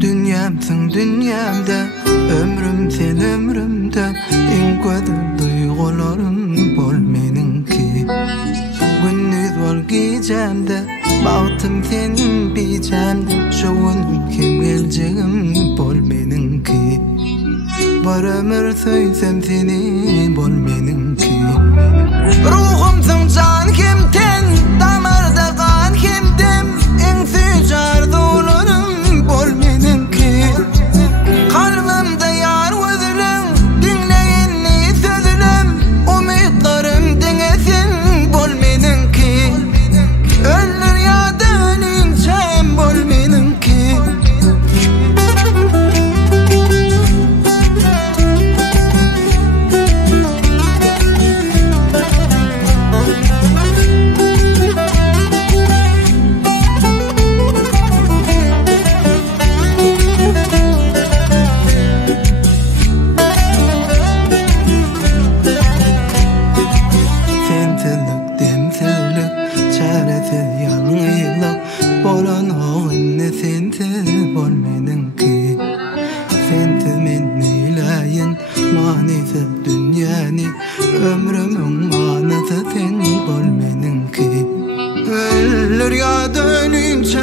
Dünyamsın dünyamda, ömrüm sen ömrümde. En güzel duygularım bol meninki. Gündüz bol gecemde, baktım senin bicemde. Şu gün kim geleceğim bol meninki. Bir ömür söysem seni bol meninki. Ruhumsın can kimden, damarda kan kimden. En süz arzularım bol meninki. Kalbimde yar özlem, dinleyenli sözlem. Umutlarım dinlesin bol meninki. Ölür ya dönünçem bol meninki. Çaresiz yalnızlık bolan oğunne sensiz bol meninki. Sensiz men neylayin manisiz dünyani. Ömrümün manisi sen bol meninki. Ölür ya dönünçe